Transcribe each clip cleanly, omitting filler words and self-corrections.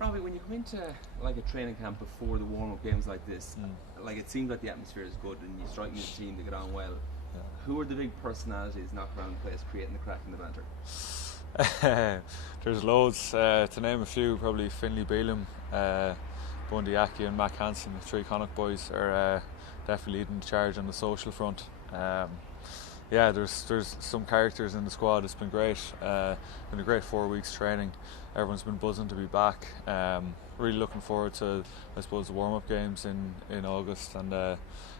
Robbie, when you come into like a training camp before the warm-up games like this, like it seems like the atmosphere is good and you strike me as a team to get on well. Yeah. Who are the big personalities knocking around the place, creating the crack and the banter? There's loads. To name a few, probably Finlay Beelum, Bundy Aki and Mac Hansen, the three Connacht boys, are definitely leading the charge on the social front. Yeah, there's some characters in the squad. It's been great. Been a great 4 weeks training. Everyone's been buzzing to be back. Really looking forward to, I suppose, the warm-up games in August. And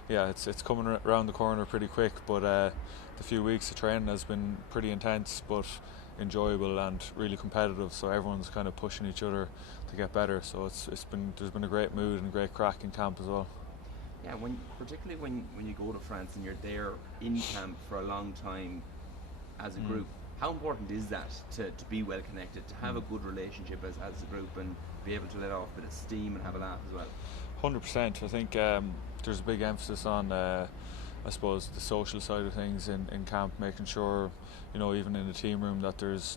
yeah, it's coming around the corner pretty quick. But the few weeks of training has been pretty intense, but enjoyable and really competitive. So everyone's kind of pushing each other to get better. So there's been a great mood and great crack in camp as well. Yeah, particularly when you go to France and you're there in camp for a long time as a group, how important is that to be well connected, to have a good relationship as a group and be able to let off a bit of steam and have a laugh as well? 100%. I think there's a big emphasis on, I suppose, the social side of things in camp, making sure, even in the team room, that there's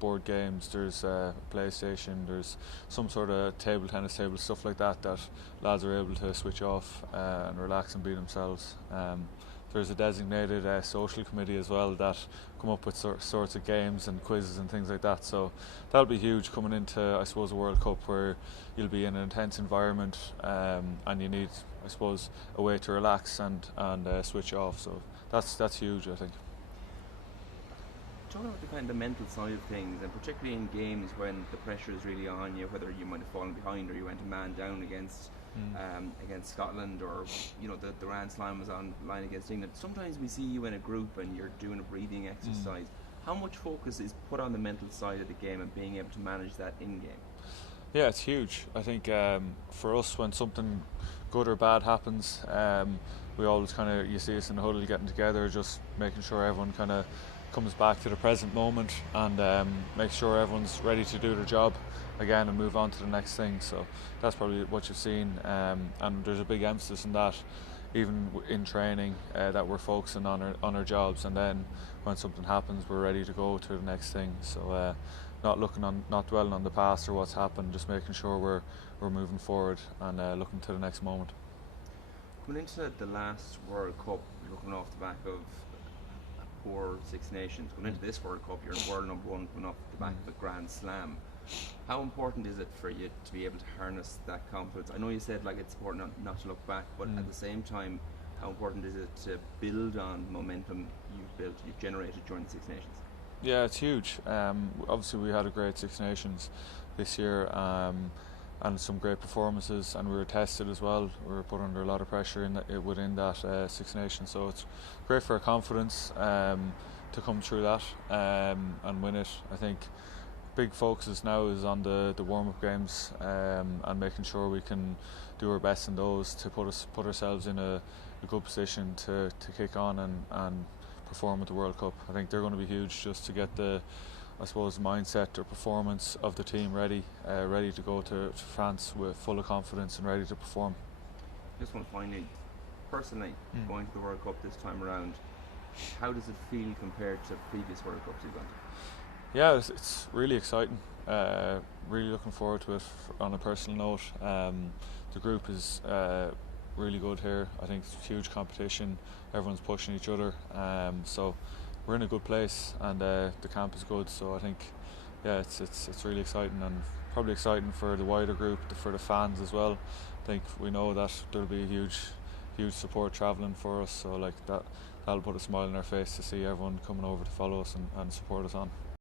board games, there's PlayStation, there's some sort of table tennis table, stuff like that lads are able to switch off and relax and be themselves. There's a designated social committee as well that come up with sorts of games and quizzes and things like that. So that'll be huge coming into, I suppose, a World Cup where you'll be in an intense environment and you need, I suppose, a way to relax and switch off. So that's huge, I think. Talking about the kind of the mental side of things, and particularly in games when the pressure is really on you, whether you might have fallen behind or you went a man down against Scotland, or the Grand Slam was on line against England. Sometimes we see you in a group and you're doing a breathing exercise. How much focus is put on the mental side of the game and being able to manage that in game? Yeah, it's huge. I think for us, when something good or bad happens, we always you see us in the huddle getting together, just making sure everyone kind of comes back to the present moment and make sure everyone's ready to do their job again and move on to the next thing. So that's probably what you've seen, and there's a big emphasis in that, even in training, that we're focusing on our jobs, and then when something happens, we're ready to go to the next thing. So not dwelling on the past or what's happened, just making sure we're moving forward and looking to the next moment. Coming into the last World Cup, you're looking off the back of poor Six Nations. Going into this World Cup, you're world number one, coming off the back of a Grand Slam. How important is it for you to be able to harness that confidence? I know you said it's important not to look back, but at the same time, how important is it to build on momentum you've generated during the Six Nations? Yeah, it's huge. Obviously, we had a great Six Nations this year, and some great performances, and we were tested as well. We were put under a lot of pressure within that Six Nations, so it's great for our confidence to come through that and win it. I think big focus now is on the warm-up games and making sure we can do our best in those to put ourselves in a good position to kick on and perform at the World Cup. I think they're going to be huge, just to get the, I suppose, mindset or performance of the team ready to go to France with full of confidence and ready to perform. Just want to finally, personally, going to the World Cup this time around, how does it feel compared to previous World Cups you've gone to? Yeah, it's really exciting. Really looking forward to it on a personal note. The group is really good here. I think it's huge competition. Everyone's pushing each other. So we're in a good place, and the camp is good. So I think, yeah, it's really exciting, and probably exciting for the wider group, for the fans as well. I think we know that there'll be a huge support travelling for us. So that'll put a smile on our face to see everyone coming over to follow us and support us on.